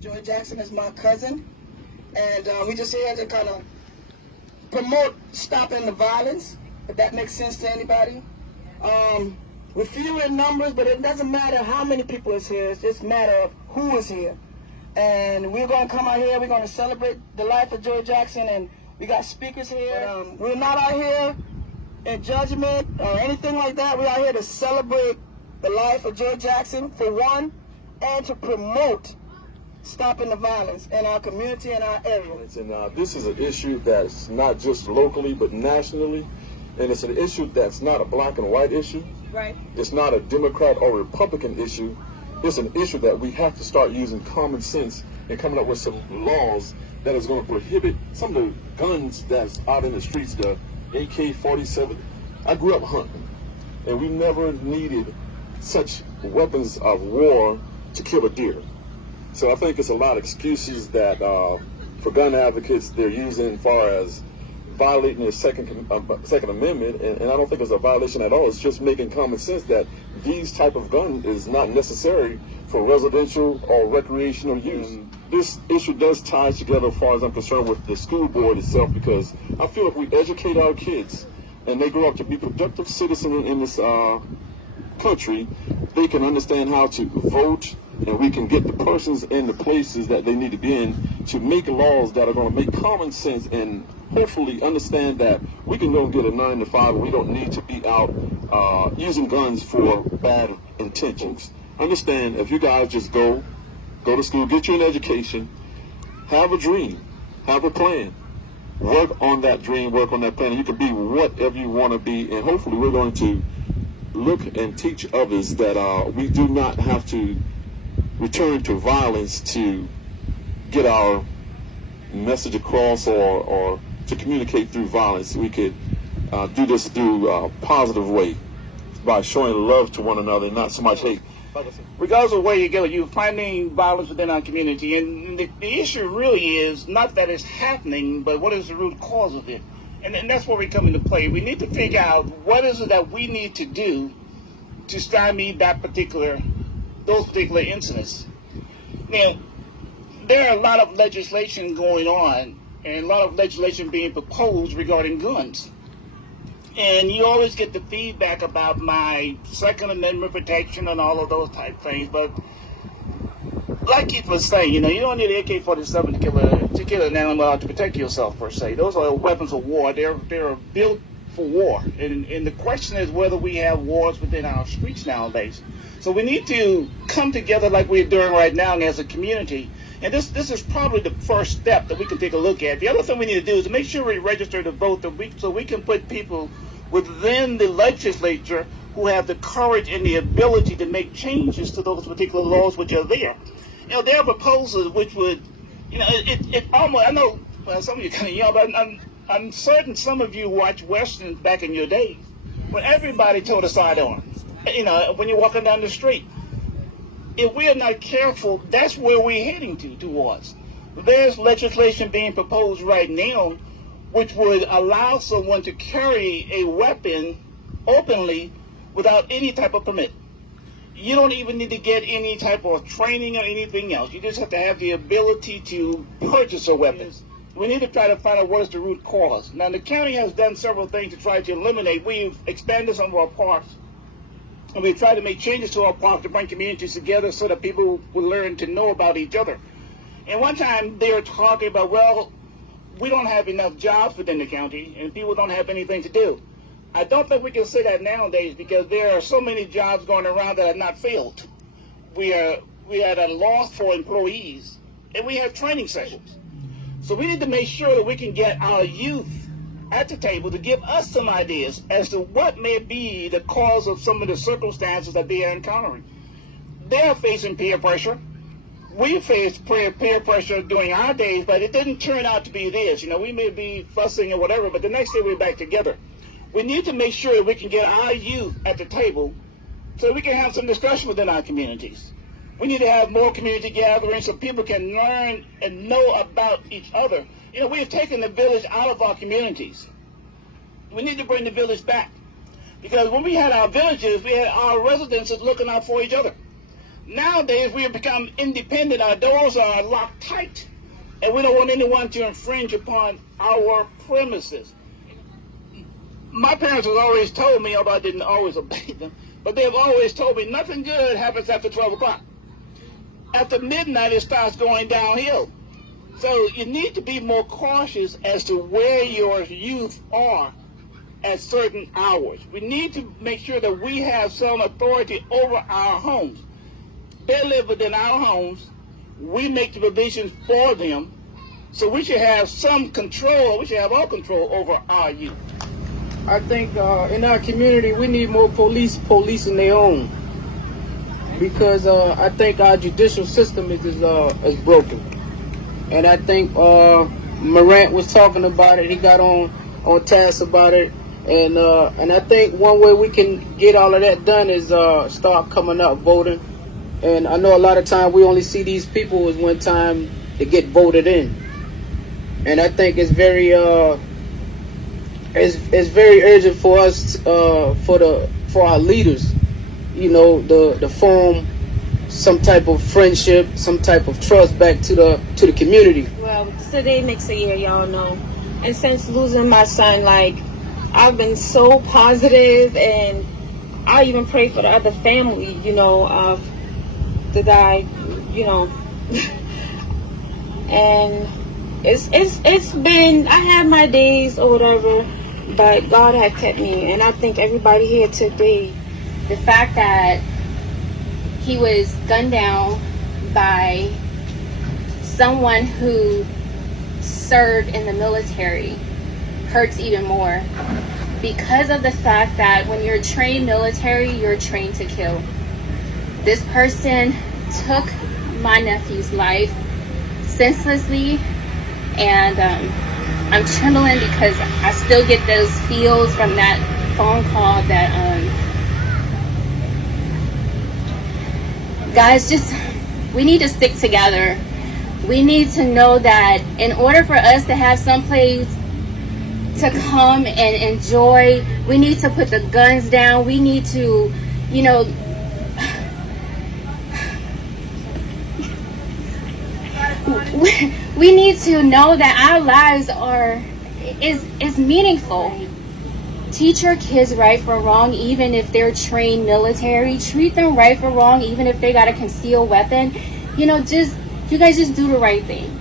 Joy Jackson is my cousin, and we just here to kind of promote stopping the violence, if that makes sense to anybody. We're few in numbers, but it doesn't matter how many people is here. It's just a matter of who is here. And we're going to come out here. We're going to celebrate the life of Joy Jackson, and we got speakers here. We're not out here in judgment or anything like that. We're out here to celebrate the life of Joy Jackson, for one, and to promote stopping the violence in our community and our area. And this is an issue that's not just locally, but nationally. And it's an issue that's not a black and white issue. Right. It's not a Democrat or Republican issue. It's an issue that we have to start using common sense and coming up with some laws that is going to prohibit some of the guns that's out in the streets, the AK-47. I grew up hunting, and we never needed such weapons of war to kill a deer. So I think it's a lot of excuses that for gun advocates they're using as far as violating the Second Amendment, and I don't think it's a violation at all. It's just making common sense that these type of gun is not necessary for residential or recreational use. This issue does tie together, as far as I'm concerned, with the school board itself, because I feel if we educate our kids and they grow up to be productive citizens in this country, they can understand how to vote, and we can get the persons in the places that they need to be in to make laws that are going to make common sense and hopefully understand that we can go and get a 9 to 5 and we don't need to be out using guns for bad intentions. Understand, if you guys just go to school, get you an education, have a dream, have a plan, work on that dream, work on that plan, and you can be whatever you want to be, and hopefully we're going to look and teach others that we do not have to return to violence to get our message across or to communicate through violence. We could do this through a positive way by showing love to one another and not so much hate. Regardless of where you go, you're finding violence within our community, and the issue really is not that it's happening, but what is the root cause of it? And that's where we come into play. We need to figure out what is it that we need to do to stymie those particular incidents. Now, there are a lot of legislation going on and a lot of legislation being proposed regarding guns. And you always get the feedback about my Second Amendment protection and all of those type things. But like Keith was saying, you don't need an AK-47 to kill an animal to protect yourself, per se. Those are weapons of war. They're built for war. And the question is whether we have wars within our streets nowadays. So we need to come together like we're doing right now as a community. And this is probably the first step that we can take a look at. The other thing we need to do is to make sure we register to vote so we can put people within the legislature who have the courage and the ability to make changes to those particular laws which are there. There are proposals which would, it almost, I know some of you kind of young, but I'm certain some of you watched Westerns back in your days when everybody told a sidearm. When you're walking down the street. If we are not careful, that's where we're heading towards. There's legislation being proposed right now which would allow someone to carry a weapon openly without any type of permit. You don't even need to get any type of training or anything else. You just have to have the ability to purchase a weapon. We need to try to find out what is the root cause. Now, the county has done several things to try to eliminate. We've expanded some of our parks, and we've tried to make changes to our parks to bring communities together so that people will learn to know about each other. And one time they were talking about, well, we don't have enough jobs within the county and people don't have anything to do. I don't think we can say that nowadays because there are so many jobs going around that are not filled. We are at a loss for employees, and we have training sessions. So we need to make sure that we can get our youth at the table to give us some ideas as to what may be the cause of some of the circumstances that they are encountering. They are facing peer pressure. We faced peer pressure during our days, but it didn't turn out to be this. We may be fussing or whatever, but the next day we're back together. We need to make sure that we can get our youth at the table so we can have some discussion within our communities. We need to have more community gatherings so people can learn and know about each other. We have taken the village out of our communities. We need to bring the village back. Because when we had our villages, we had our residences looking out for each other. Nowadays, we have become independent. Our doors are locked tight, and we don't want anyone to infringe upon our premises. My parents have always told me, although I didn't always obey them, but they have always told me nothing good happens after 12 o'clock. After midnight, it starts going downhill. So you need to be more cautious as to where your youth are at certain hours. We need to make sure that we have some authority over our homes. They live within our homes. We make the provisions for them. So we should have some control, we should have all control over our youth. I think in our community, we need more police policing their own. Because I think our judicial system is broken. And I think Morant was talking about it. He got on task about it. And I think one way we can get all of that done is start coming out voting. And I know a lot of time we only see these people as one time to get voted in. And I think it's very it's very urgent for us for our leaders, you know, to form some type of friendship, some type of trust back to the community. Well, today makes a year, y'all know. And since losing my son, like, I've been so positive, and I even pray for the other family, you know, of the guy, you know. And it's been, I have my days or whatever, but God had kept me, and I think everybody here today. The fact that he was gunned down by someone who served in the military hurts even more, because of the fact that when you're trained military, you're trained to kill. This person took my nephew's life senselessly, and I'm trembling because I still get those feels from that phone call that guys, just, we need to stick together. We need to know that in order for us to have some place to come and enjoy, we need to put the guns down. We need to, you know, we need to know that our lives is meaningful. Teach your kids right from wrong, even if they're trained military. Treat them right from wrong, even if they got a concealed weapon. You know, you guys just do the right thing.